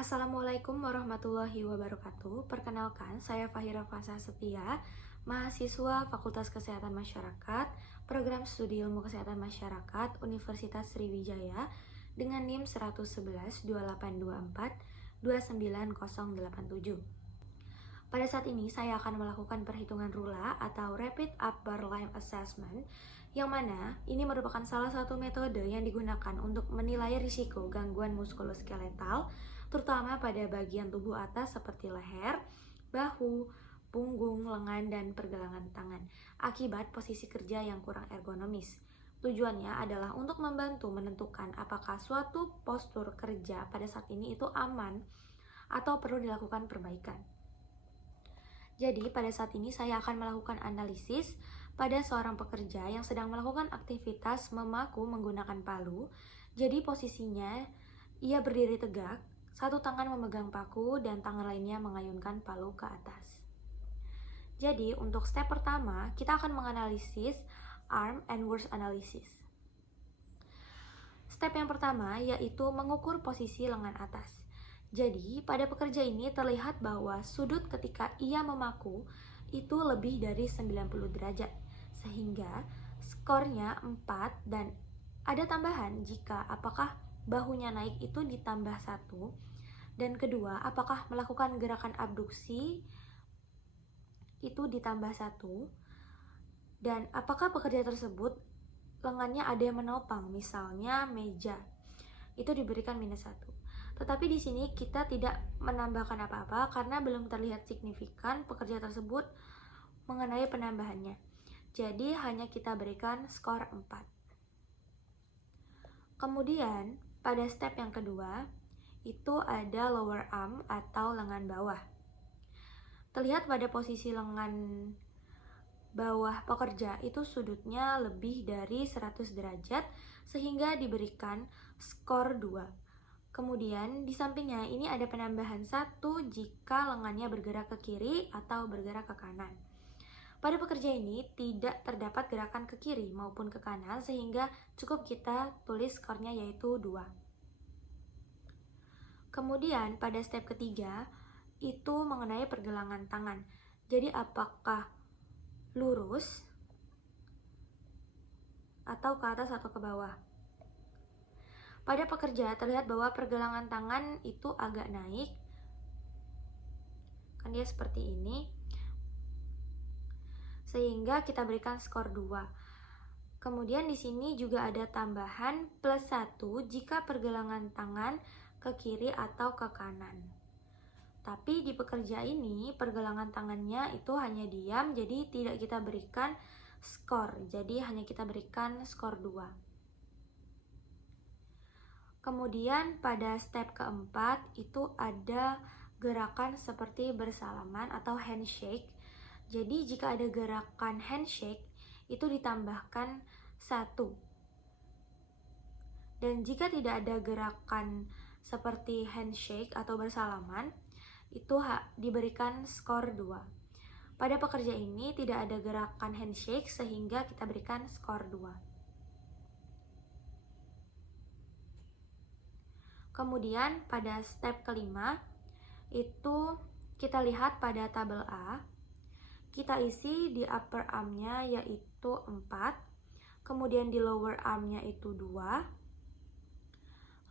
Assalamualaikum warahmatullahi wabarakatuh. Perkenalkan, saya Fahira Fasa Setia, mahasiswa Fakultas Kesehatan Masyarakat, Program Studi Ilmu Kesehatan Masyarakat, Universitas Sriwijaya, dengan NIM 111 2824 29087. Pada saat ini, saya akan melakukan perhitungan RULA atau Rapid Upper Limb Assessment, yang mana ini merupakan salah satu metode yang digunakan untuk menilai risiko gangguan muskuloskeletal, terutama pada bagian tubuh atas seperti leher, bahu, punggung, lengan, dan pergelangan tangan, akibat posisi kerja yang kurang ergonomis. Tujuannya adalah untuk membantu menentukan apakah suatu postur kerja pada saat ini itu aman atau perlu dilakukan perbaikan. Jadi, pada saat ini saya akan melakukan analisis pada seorang pekerja yang sedang melakukan aktivitas memaku menggunakan palu. Jadi, posisinya ia berdiri tegak, satu tangan memegang paku dan tangan lainnya mengayunkan palu ke atas. Jadi, untuk step pertama, kita akan menganalisis arm and wrist analysis. Step yang pertama yaitu mengukur posisi lengan atas. Jadi, pada pekerja ini terlihat bahwa sudut ketika ia memaku itu lebih dari 90 derajat, sehingga skornya 4 dan ada tambahan jika apakah bahunya naik itu ditambah 1, dan kedua, apakah melakukan gerakan abduksi itu ditambah 1, dan apakah pekerja tersebut lengannya ada yang menopang, misalnya meja, itu diberikan -1. Tetapi di sini kita tidak menambahkan apa-apa karena belum terlihat signifikan pekerja tersebut mengenai penambahannya. Jadi hanya kita berikan skor 4. Kemudian pada step yang kedua itu ada lower arm atau lengan bawah. Terlihat pada posisi lengan bawah pekerja itu sudutnya lebih dari 100 derajat sehingga diberikan skor 2. Kemudian di sampingnya ini ada penambahan 1 jika lengannya bergerak ke kiri atau bergerak ke kanan. Pada pekerja ini tidak terdapat gerakan ke kiri maupun ke kanan sehingga cukup kita tulis skornya yaitu 2. Kemudian pada step ketiga itu mengenai pergelangan tangan. Jadi apakah lurus atau ke atas atau ke bawah? Pada pekerja terlihat bahwa pergelangan tangan itu agak naik, kan dia seperti ini, sehingga kita berikan skor 2. Kemudian di sini juga ada tambahan +1 jika pergelangan tangan ke kiri atau ke kanan. Tapi di pekerja ini pergelangan tangannya itu hanya diam, jadi tidak kita berikan skor, jadi hanya kita berikan skor 2. Kemudian pada step keempat itu ada gerakan seperti bersalaman atau handshake. Jadi jika ada gerakan handshake itu ditambahkan 1. Dan jika tidak ada gerakan seperti handshake atau bersalaman itu diberikan skor 2. Pada pekerja ini tidak ada gerakan handshake sehingga kita berikan skor 2. Kemudian pada step kelima itu kita lihat pada tabel A, kita isi di upper arm-nya yaitu 4, kemudian di lower arm-nya itu 2,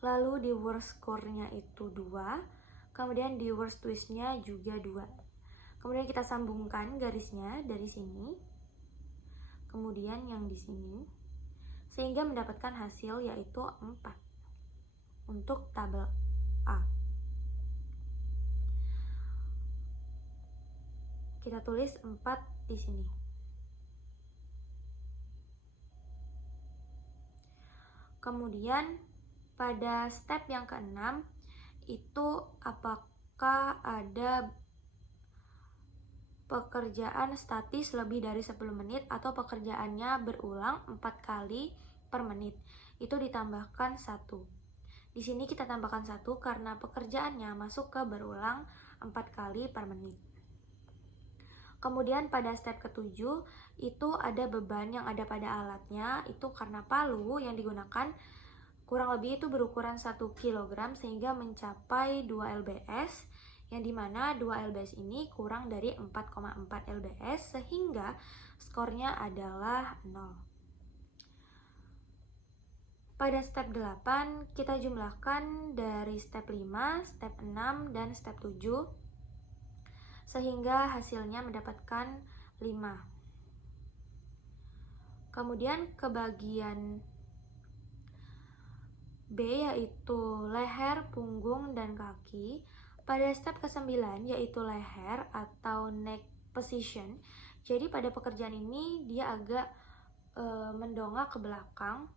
lalu di worst score-nya itu 2, kemudian di worst twist-nya juga 2. Kemudian kita sambungkan garisnya dari sini, kemudian yang di sini, sehingga mendapatkan hasil yaitu 4. Untuk tabel A. Kita tulis 4 di sini. Kemudian pada step yang keenam itu apakah ada pekerjaan statis lebih dari 10 menit atau pekerjaannya berulang 4 kali per menit. Itu ditambahkan 1. Di sini kita tambahkan 1 karena pekerjaannya masuk ke berulang 4 kali per menit. Kemudian pada step ketujuh itu ada beban yang ada pada alatnya, itu karena palu yang digunakan kurang lebih itu berukuran 1 kg sehingga mencapai 2 lbs, yang dimana 2 lbs ini kurang dari 4,4 lbs sehingga skornya adalah 0. Pada step 8 kita jumlahkan dari step 5, step 6, dan step 7 sehingga hasilnya mendapatkan 5. Kemudian ke bagian B yaitu leher, punggung, dan kaki. Pada step ke-9 yaitu leher atau neck position. Jadi pada pekerjaan ini dia agak mendongak ke belakang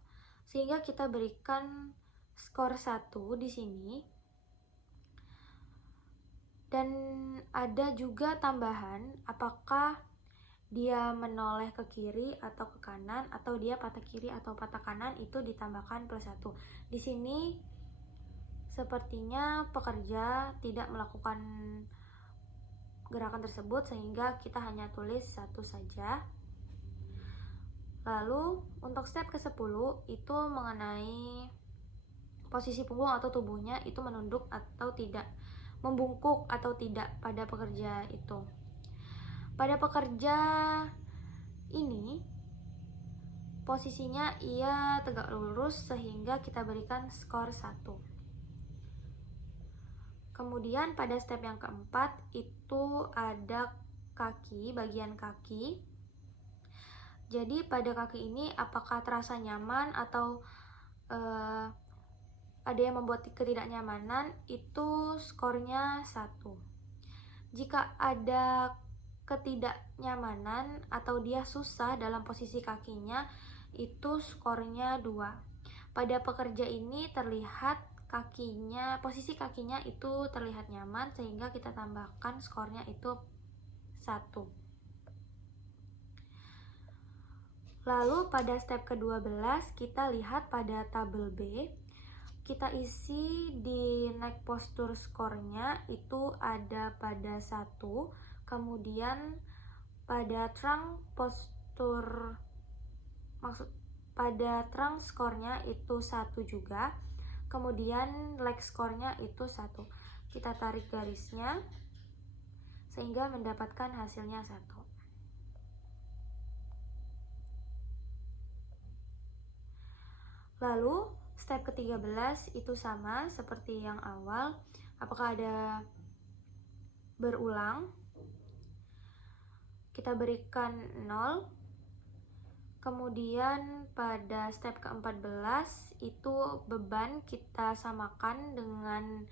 sehingga kita berikan skor 1 di sini. Dan ada juga tambahan apakah dia menoleh ke kiri atau ke kanan, atau dia patah kiri atau patah kanan, itu ditambahkan +1. Di sini sepertinya pekerja tidak melakukan gerakan tersebut sehingga kita hanya tulis 1 saja. Lalu untuk step ke-10 itu mengenai posisi punggung atau tubuhnya itu menunduk atau tidak, membungkuk atau tidak pada pekerja itu. Pada pekerja ini posisinya ia tegak lurus sehingga kita berikan skor 1. Kemudian pada step yang keempat itu ada kaki, bagian kaki. Jadi pada kaki ini apakah terasa nyaman atau ada yang membuat ketidaknyamanan, itu skornya 1. Jika ada ketidaknyamanan atau dia susah dalam posisi kakinya, itu skornya 2. Pada pekerja ini terlihat kakinya, posisi kakinya itu terlihat nyaman sehingga kita tambahkan skornya itu 1. Lalu pada step ke-12 kita lihat pada tabel B, kita isi di neck posture skornya itu ada pada 1. Kemudian pada trunk posture, pada trunk skornya itu 1 juga. Kemudian leg skornya itu 1. Kita tarik garisnya sehingga mendapatkan hasilnya 1. Lalu step ke-13 itu sama seperti yang awal. Apakah ada berulang? Kita berikan 0. Kemudian pada step ke-14 itu beban kita samakan dengan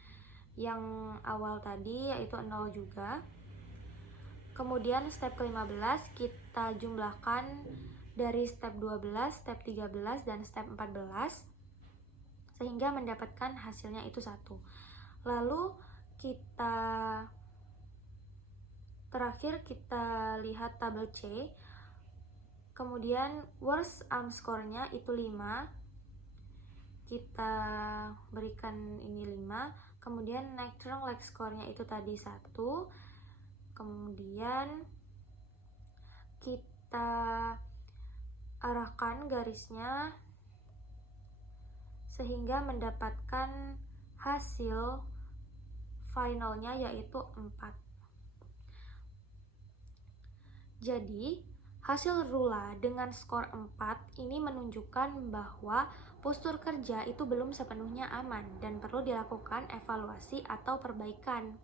yang awal tadi, yaitu 0 juga. Kemudian step ke-15 kita jumlahkan dari step 12, step 13, dan step 14 sehingga mendapatkan hasilnya itu 1. Lalu terakhir kita lihat tabel C. Kemudian worst arm score-nya itu 5. Kita berikan ini 5. Kemudian neck trunk leg score-nya itu tadi 1. Kemudian kita arahkan garisnya sehingga mendapatkan hasil finalnya yaitu 4. Jadi hasil Rula dengan skor 4 ini menunjukkan bahwa postur kerja itu belum sepenuhnya aman dan perlu dilakukan evaluasi atau perbaikan,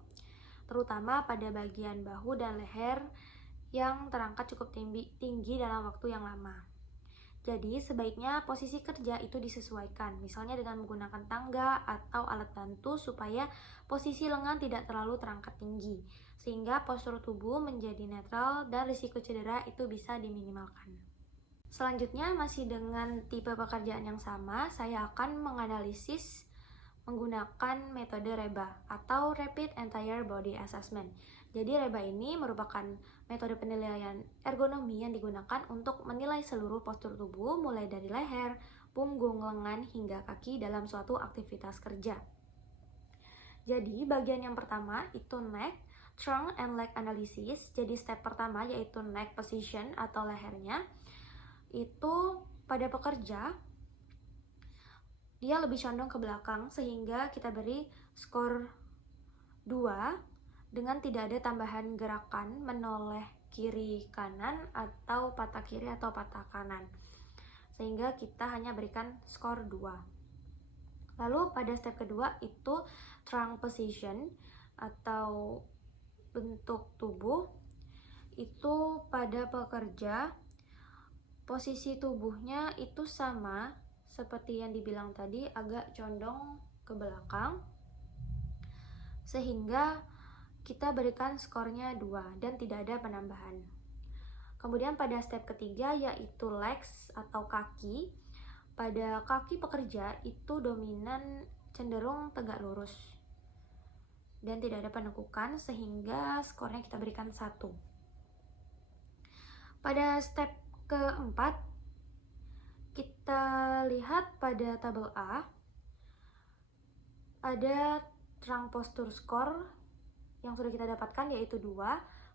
terutama pada bagian bahu dan leher yang terangkat cukup tinggi dalam waktu yang lama. Jadi sebaiknya posisi kerja itu disesuaikan, misalnya dengan menggunakan tangga atau alat bantu supaya posisi lengan tidak terlalu terangkat tinggi, sehingga postur tubuh menjadi netral dan risiko cedera itu bisa diminimalkan. Selanjutnya masih dengan tipe pekerjaan yang sama, saya akan menganalisis menggunakan metode REBA atau Rapid Entire Body Assessment. Jadi REBA ini merupakan metode penilaian ergonomi yang digunakan untuk menilai seluruh postur tubuh mulai dari leher, punggung, lengan, hingga kaki dalam suatu aktivitas kerja. Jadi bagian yang pertama itu neck, trunk, and leg analysis. Jadi step pertama yaitu neck position atau lehernya. Itu pada pekerja dia lebih condong ke belakang, sehingga kita beri skor 2 dengan tidak ada tambahan gerakan menoleh kiri kanan atau patah kiri atau patah kanan, sehingga kita hanya berikan skor 2. Lalu pada step kedua itu trunk position atau bentuk tubuh. Itu pada pekerja posisi tubuhnya itu sama seperti yang dibilang tadi, agak condong ke belakang, sehingga kita berikan skornya 2 dan tidak ada penambahan. Kemudian pada step ketiga yaitu legs atau kaki. Pada kaki pekerja itu dominan cenderung tegak lurus dan tidak ada penekukan, sehingga skornya kita berikan 1. Pada step keempat, kita lihat pada tabel A ada trunk posture score yang sudah kita dapatkan yaitu 2.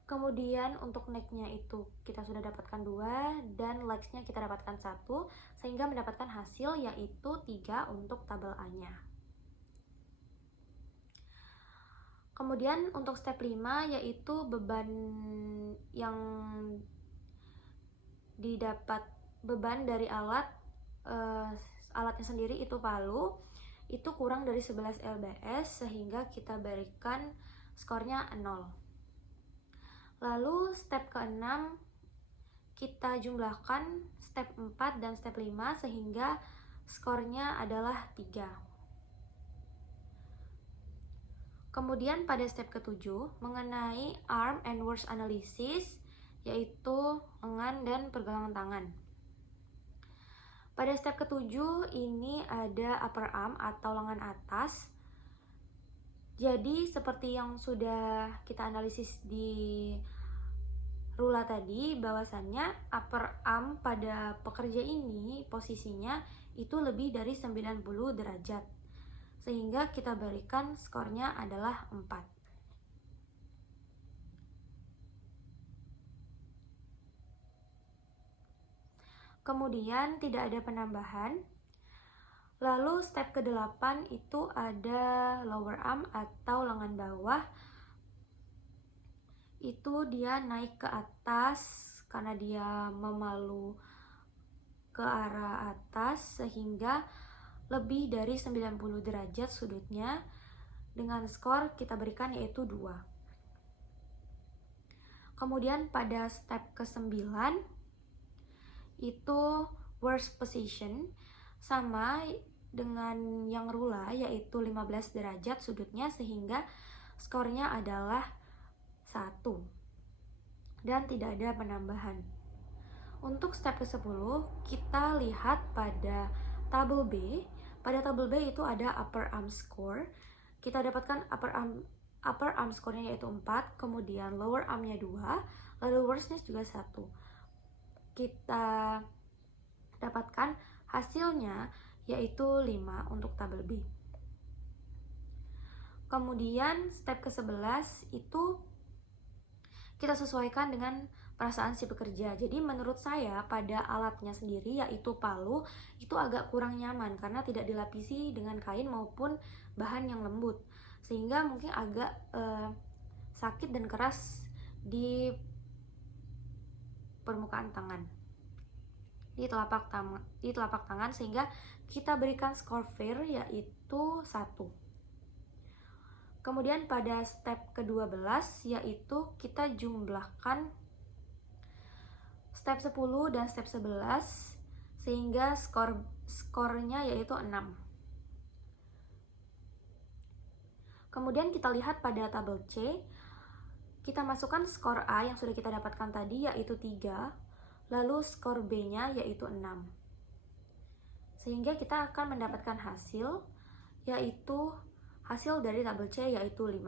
Kemudian untuk neck-nya itu kita sudah dapatkan 2 dan legs-nya kita dapatkan 1, sehingga mendapatkan hasil yaitu 3 untuk tabel A-nya. Kemudian untuk step 5 yaitu beban yang didapat, beban dari alatnya sendiri itu palu, itu kurang dari 11 lbs, sehingga kita berikan skornya 0. Lalu step ke-6 kita jumlahkan step 4 dan step 5 sehingga skornya adalah 3. Kemudian pada step ke-7 mengenai arm and wrist analysis, yaitu lengan dan pergelangan tangan. Pada step ke-7 ini ada upper arm atau lengan atas. Jadi seperti yang sudah kita analisis di rula tadi, bahwasannya upper arm pada pekerja ini posisinya itu lebih dari 90 derajat, sehingga kita berikan skornya adalah 4. Kemudian tidak ada penambahan. Lalu step ke-8 itu ada lower arm atau lengan bawah. Itu dia naik ke atas karena dia memalu ke arah atas, sehingga lebih dari 90 derajat sudutnya. Dengan skor kita berikan yaitu 2. Kemudian pada step ke-9 itu worst position, sama dengan yang rula yaitu 15 derajat sudutnya, sehingga skornya adalah 1 dan tidak ada penambahan. Untuk step ke-10 kita lihat pada tabel B. Pada tabel B itu ada upper arm score. Kita dapatkan upper arm score-nya yaitu 4, kemudian lower arm-nya 2, lalu worst-nya juga 1. Kita dapatkan hasilnya yaitu 5 untuk tabel B. Kemudian step ke-11 itu kita sesuaikan dengan perasaan si pekerja. Jadi menurut saya pada alatnya sendiri yaitu palu itu agak kurang nyaman karena tidak dilapisi dengan kain maupun bahan yang lembut, sehingga mungkin agak sakit dan keras di permukaan tangan, di telapak tangan, sehingga kita berikan skor fair yaitu 1. Kemudian pada step ke-12 yaitu kita jumlahkan step 10 dan step 11 sehingga skornya yaitu 6. Kemudian kita lihat pada tabel C, kita masukkan skor A yang sudah kita dapatkan tadi yaitu 3, lalu skor B-nya yaitu 6. Sehingga kita akan mendapatkan hasil yaitu hasil dari tabel C yaitu 5.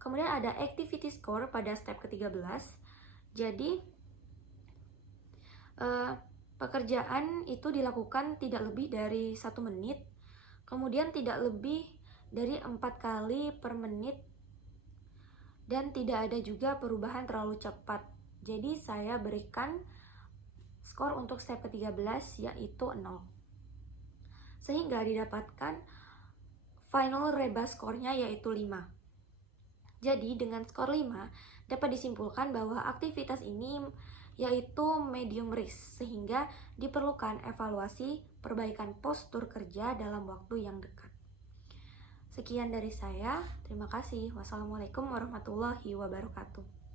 Kemudian ada activity score pada step ke-13. Jadi pekerjaan itu dilakukan tidak lebih dari 1 menit, kemudian tidak lebih dari 4 kali per menit, dan tidak ada juga perubahan terlalu cepat. Jadi saya berikan skor untuk step ke-13 yaitu 0. sehingga didapatkan final REBA skornya yaitu 5. Jadi dengan skor 5 dapat disimpulkan bahwa aktivitas ini yaitu medium risk, sehingga diperlukan evaluasi perbaikan postur kerja dalam waktu yang dekat. Sekian dari saya, terima kasih. Wassalamualaikum warahmatullahi wabarakatuh.